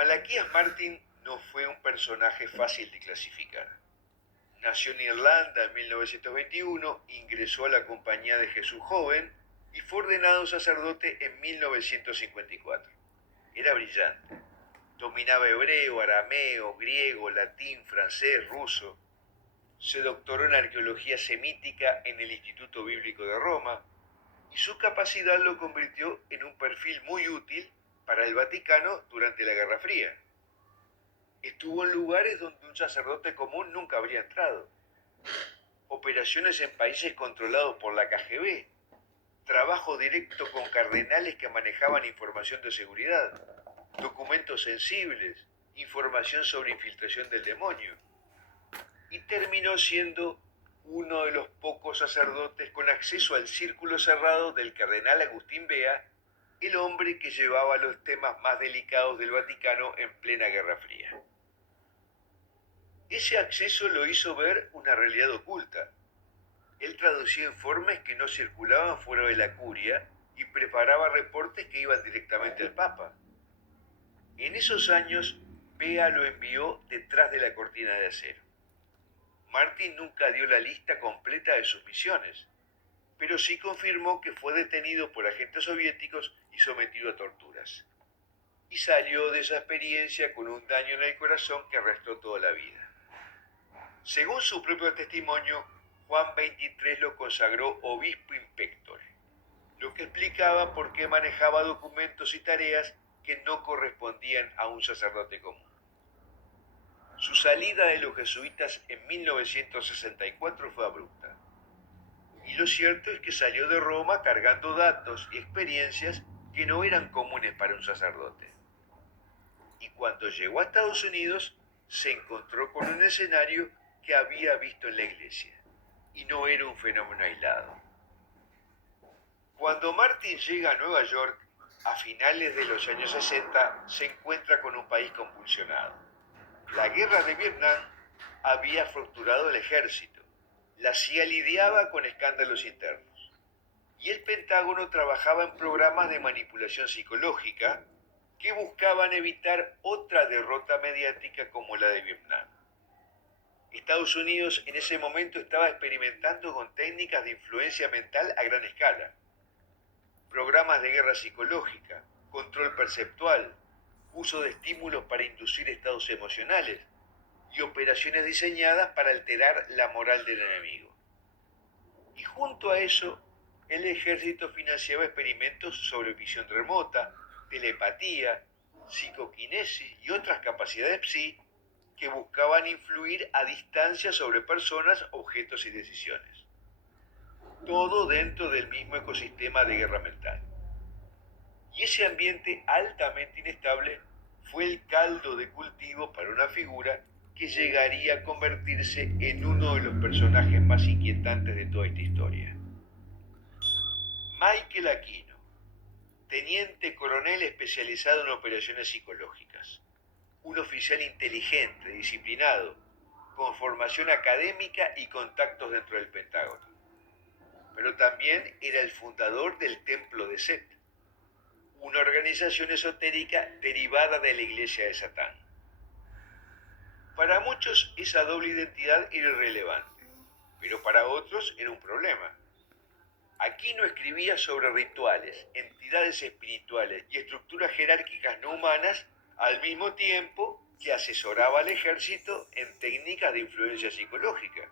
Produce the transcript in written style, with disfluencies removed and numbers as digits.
Malaquías Martín no fue un personaje fácil de clasificar. Nació en Irlanda en 1921, ingresó a la Compañía de Jesús joven y fue ordenado sacerdote en 1954. Era brillante. Dominaba hebreo, arameo, griego, latín, francés, ruso. Se doctoró en arqueología semítica en el Instituto Bíblico de Roma y su capacidad lo convirtió en un perfil muy útil para el Vaticano durante la Guerra Fría. Estuvo en lugares donde un sacerdote común nunca habría entrado. Operaciones en países controlados por la KGB. Trabajo directo con cardenales que manejaban información de seguridad. Documentos sensibles. Información sobre infiltración del demonio. Y terminó siendo uno de los pocos sacerdotes con acceso al círculo cerrado del cardenal Agustín Bea, el hombre que llevaba los temas más delicados del Vaticano en plena Guerra Fría. Ese acceso lo hizo ver una realidad oculta. Él traducía informes que no circulaban fuera de la curia y preparaba reportes que iban directamente al Papa. En esos años, Bea lo envió detrás de la cortina de acero. Martin nunca dio la lista completa de sus misiones, pero sí confirmó que fue detenido por agentes soviéticos y sometido a torturas. Y salió de esa experiencia con un daño en el corazón que arrastró toda la vida. Según su propio testimonio, Juan XXIII lo consagró obispo inspector, lo que explicaba por qué manejaba documentos y tareas que no correspondían a un sacerdote común. Su salida de los jesuitas en 1964 fue abrupta. Y lo cierto es que salió de Roma cargando datos y experiencias que no eran comunes para un sacerdote. Y cuando llegó a Estados Unidos, se encontró con un escenario que había visto en la iglesia, y no era un fenómeno aislado. Cuando Martin llega a Nueva York, a finales de los años 60, se encuentra con un país convulsionado. La guerra de Vietnam había fracturado el ejército, la CIA lidiaba con escándalos internos, y el Pentágono trabajaba en programas de manipulación psicológica que buscaban evitar otra derrota mediática como la de Vietnam. Estados Unidos en ese momento estaba experimentando con técnicas de influencia mental a gran escala. Programas de guerra psicológica, control perceptual, uso de estímulos para inducir estados emocionales y operaciones diseñadas para alterar la moral del enemigo. Y junto a eso, el ejército financiaba experimentos sobre visión remota, telepatía, psicoquinesis y otras capacidades psi que buscaban influir a distancia sobre personas, objetos y decisiones. Todo dentro del mismo ecosistema de guerra mental. Y ese ambiente altamente inestable fue el caldo de cultivo para una figura que llegaría a convertirse en uno de los personajes más inquietantes de toda esta historia. Michael Aquino, teniente coronel especializado en operaciones psicológicas, un oficial inteligente, disciplinado, con formación académica y contactos dentro del Pentágono. Pero también era el fundador del Templo de Set, una organización esotérica derivada de la Iglesia de Satán. Para muchos esa doble identidad era irrelevante, pero para otros era un problema. Aquino escribía sobre rituales, entidades espirituales y estructuras jerárquicas no humanas al mismo tiempo que asesoraba al ejército en técnicas de influencia psicológica.